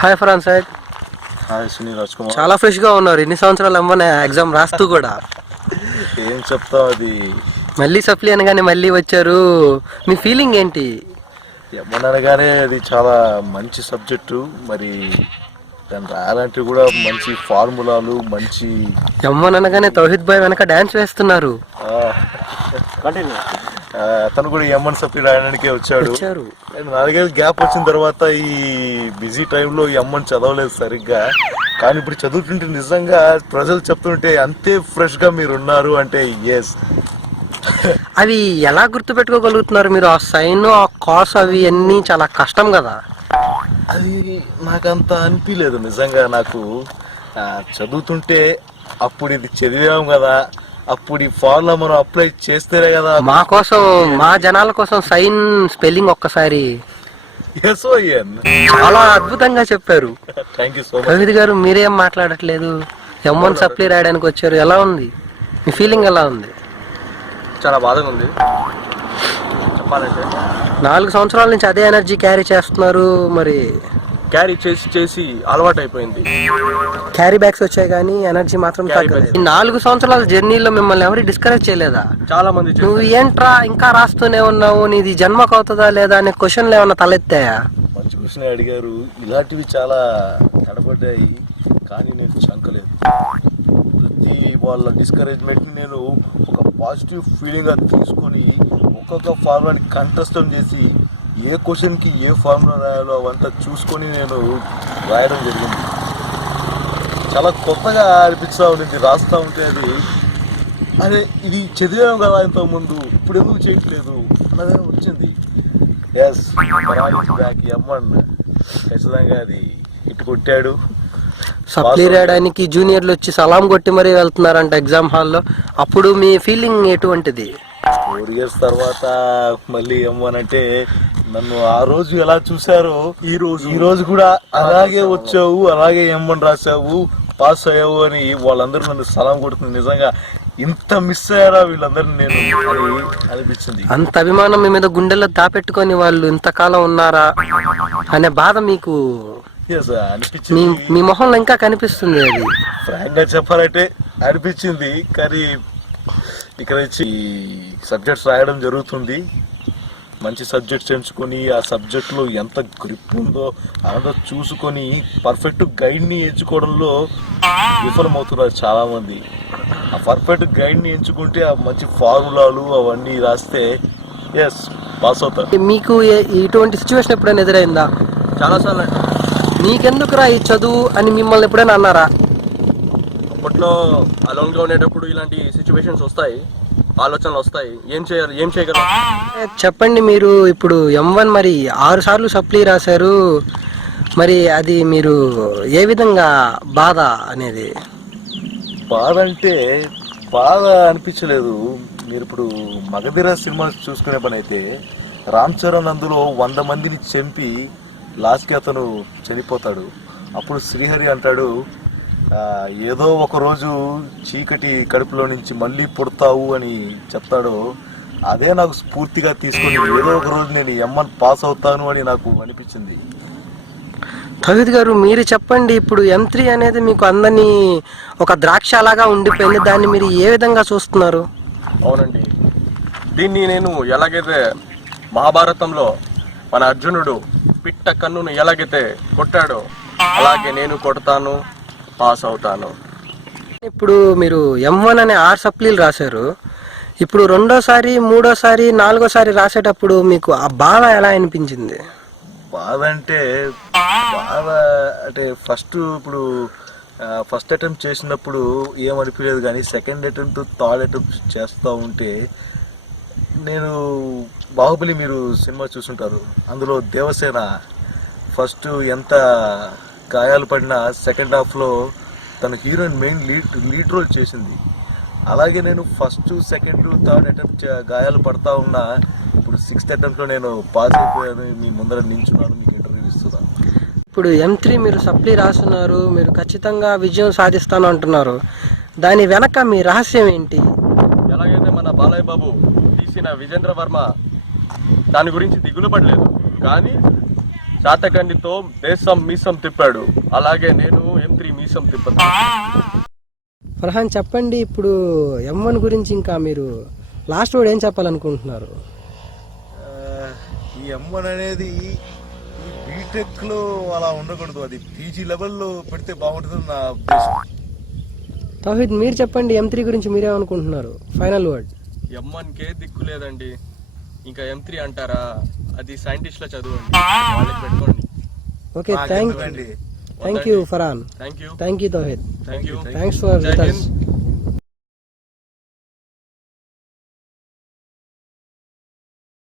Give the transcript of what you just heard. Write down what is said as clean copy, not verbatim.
Hi Farhan sir. Hi Sunil Raj Kumar. చాలా fresh గా ఉన్నారు. ఇన్ని సంవత్సరాలు అమ్మనే ఎగ్జామ్ రాస్తూ కూడా. ఏం చెప్తావు, అది మళ్ళీ సప్లీ అనగానే మళ్ళీ వచ్చారు. మీ ఫీలింగ్ ఏంటి? అనగానే అది చాలా మంచి సబ్జెక్టు. మరి దాన్ని రాయాలంటే కూడా మంచి ఫార్ములాలు, మంచి అనగానే తౌహిద్ భాయ్ వెనక డాన్స్ వేస్తున్నారు. అతను కూడా ఎంఎన్ సప్లీ రాయడానికే వచ్చాడు. 4 ఏళ్ళు గ్యాప్ వచ్చిన తర్వాత ఈ బిజీ టైంలో ఎంఎన్ చదవలేదు సరిగ్గా. కానీ ఇప్పుడు చదువుతుంటే నిజంగా ప్రజలు చెప్తుంటే అంతే ఫ్రెష్ గా మీరు ఉన్నారు అంటే ఎస్. అవి ఎలా గుర్తు పెట్టుకోగలుగుతున్నారు మీరు? ఆ సైన్, ఆ కాస్ అవి అన్నీ చాలా కష్టం కదా. అది నాకంత అనిపించలేదు నిజంగా. నాకు చదువుతుంటే అప్పుడు ఇది చదివాం కదా, అప్పుడు ఈ ఫార్ములా మనం అప్లై చేస్తేనే కదా. మా కోసం, మా జనాల కోసం సైన్ స్పెల్లింగ్ ఒక్కసారి చాలా అద్భుతంగా చెప్పారు. కవిత గారు, మీరేం మాట్లాడట్లేదు? ఎంఎన్ సప్లీ రాయడానికి వచ్చారు. ఎలా ఉంది మీ ఫీలింగ్? ఎలా ఉంది? చాలా బాధగా ఉంది చెప్పాలంటే. 4 సంవత్సరాల నుంచి అదే ఎనర్జీ క్యారీ చేస్తున్నారు. మరి క్యారీ చేసి చేసి అలవాటు అయిపోయింది. క్యారీ బ్యాగ్స్ వచ్చాయి కానీ ఎనర్జీ మాత్రం తగ్గలేదు. 4 సంవత్సరాల జర్నీలో మిమ్మల్ని ఎవరు డిస్కరేజ్ చేయలేదా? చాలా మంది నువ్వు ఏంట్రా ఇంకా రాస్తూనే ఉన్నావు, నీది జన్మకు అవుతుందా లేదా అనే క్వశ్చన్లు ఏమన్నా తలెత్తాయా? చూసిన అడిగారు. ఇలాంటివి చాలా కనబడ్డాయి కానీ నేను చంకలేదు. ప్రతి వాళ్ళ డిస్కరేజ్మెంట్ ని నేను ఒక పాజిటివ్ ఫీలింగ్ గా తీసుకొని ఒక్కొక్క ఫార్ములాని కంఠస్థం చేసి ఏ క్వశ్చన్కి ఏ ఫార్ములా రాయాలో అవంతా చూసుకొని నేను రాయడం జరిగింది. చాలా కొత్తగా అనిపిస్తూ ఉంటుంది రాస్తూ ఉంటే. అది అదే ఇది చదివాం కదా ఇంతకుముందు, ఇప్పుడు ఎందుకు చేయట్లేదు అన్నదే వచ్చింది. ఎస్, బ్యాక్ ఎంఎన్ ఖచ్చితంగా అది ఇటు కొట్టాడు. సప్లీ రాయడానికి జూనియర్లు వచ్చి సలాం కొట్టి మరీ వెళ్తున్నారంట ఎగ్జామ్ హాల్లో. అప్పుడు మీ ఫీలింగ్ ఎటువంటిది? 4 years తర్వాత మళ్ళీ ఏమనంటే నన్ను ఆ రోజు ఎలా చూసారో ఈ రోజు కూడా అలాగే వచ్చావు, అలాగే ఏమని రాసావు, పాస్ అయ్యావు అని వాళ్ళందరూ నన్ను సలాం కొడుతుంది. నిజంగా ఇంత మిస్ అయ్యారా వీళ్ళందరినీ నేను అనిపించింది. అంత అభిమానం మీ మీద గుండెల్లో దాపెట్టుకొని వాళ్ళు ఇంతకాలం ఉన్నారా అనే బాధ మీకు అనిపించింది. మీ మొహంలో ఇంకా కనిపిస్తుంది. అది ఫ్రాంక్ గా చెప్పాలంటే అనిపించింది. కానీ ఇక్కడ నుంచి సబ్జెక్ట్స్ రాయడం జరుగుతుంది. మంచి సబ్జెక్ట్స్ ఎంచుకొని ఆ సబ్జెక్ట్లో ఎంత గ్రిప్ ఉందో అదంతా చూసుకొని పర్ఫెక్ట్ గైడ్ని ఎంచుకోవడంలో విఫలమవుతున్నారు చాలామంది. ఆ పర్ఫెక్ట్ గైడ్ని ఎంచుకుంటే ఆ మంచి ఫార్ములాలు అవన్నీ రాస్తే ఎస్ పాస్ అవుతారు. మీకు ఇటువంటి సిచ్యువేషన్ ఎప్పుడైనా ఎదురైందా? చాలాసార్లు. నీకెందుకురా ఈ చదువు అని మిమ్మల్ని ఎప్పుడైనా అన్నారా? అప్పట్లో అలోన్గా ఉండేటప్పుడు ఇలాంటి సిచ్యువేషన్స్ వస్తాయి, ఆలోచనలు వస్తాయి. ఏం చేయాలి, ఏం చేయగలం చెప్పండి. మీరు ఇప్పుడు M1 మరి 6 సార్లు సప్లీ రాశారు. మరి అది మీరు ఏ విధంగా బాధ అనేది? బాధ అంటే బాధ అనిపించలేదు. మీరు ఇప్పుడు మగధీర సినిమా చూసుకునే పని అయితే రామ్ చరణ్ అందులో 100 మందిని చంపి లాస్ట్కి అతను చనిపోతాడు. అప్పుడు శ్రీహరి అంటాడు, ఏదో ఒక రోజు చీకటి కడుపులో నుంచి మళ్ళీ పుడతావు అని చెప్తాడు. అదే నాకు స్ఫూర్తిగా తీసుకొని ఏదో ఒక రోజు నేను ఎంఎన్ పాస్ అవుతాను అని నాకు అనిపించింది. తౌహిద్ గారు, మీరు చెప్పండి. ఇప్పుడు M3 అనేది మీకు అందరినీ ఒక ద్రాక్షలాగా ఉండిపోయింది. దాన్ని మీరు ఏ విధంగా చూస్తున్నారు? అవునండి, దీన్ని నేను ఎలాగైతే మహాభారతంలో మన అర్జునుడు పిట్ట కన్నును ఎలాగైతే కొట్టాడో అలాగే నేను కొడతాను, పాస్ అవుతాను. ఇప్పుడు మీరు M1 అనే 6 సప్లీలు రాశారు. ఇప్పుడు 2వ సారి, 3వ సారి, 4వ సారి రాసేటప్పుడు మీకు ఆ బాధ ఎలా అనిపించింది? బాధ అంటే ఇప్పుడు ఫస్ట్ అటెంప్ట్ చేసినప్పుడు ఏమనిపించలేదు. కానీ సెకండ్ అటెంప్ట్, థర్డ్ అటెంప్ట్ చేస్తూ ఉంటే నేను బాహుబలి మీరు సినిమా చూసుంటారు. అందులో దేవసేన ఫస్ట్ ఎంత గాయాలు పడినా సెకండ్ హాఫ్లో తన హీరోయిన్ మెయిన్ లీడ్ రోల్ చేసింది. అలాగే నేను ఫస్ట్, సెకండ్, థర్డ్ అటెంప్ట్ గాయాలు పడతా ఉన్నా ఇప్పుడు 6th అటెంప్ట్లో నేను పాస్ అయిపోయాను. మీ ముందర నించున్నాను, మీకు ఇంటర్వ్యూ ఇస్తున్నాను. ఇప్పుడు M3 మీరు సప్లీ రాస్తున్నారు, మీరు ఖచ్చితంగా విజయం సాధిస్తాను అంటున్నారు. దాని వెనక మీ రహస్యం ఏంటి? ఎలాగైతే మన బాలయ్య బాబు తీసిన విజేంద్ర వర్మ దాని గురించి దిగులు పడలేదు. కానీ శాతకండితో దేశం మీసం తిప్పాడు, అలాగే నేను M3 మీసం తిప్పుతాను. ఫర్హాన్ చెప్పండి, ఇప్పుడు M1 గురించి ఇంకా మీరు లాస్ట్ వర్డ్ ఏం చెప్పాలనుకుంటున్నారు? ఈ M1 అనేది ఈ బీటెక్ లో అలా ఉండకూడదు, అది పీజీ లెవెల్లో పెడితే బాగుంటుంది నా ఉద్దేశం. తౌహీద్ మీరు చెప్పండి, M3 గురించి మీరేమనుకుంటున్నారు? Final word. M1కే దిక్కు లేదండి, ఇంకా M3 అంటారా? అది సైంటిస్ట్ల చదువు, వాళ్ళకి పెట్టుకోండి. Okay, thank you Farhan. Thank you thank you Tauheed. Thank you. Thanks for Jai with Hind.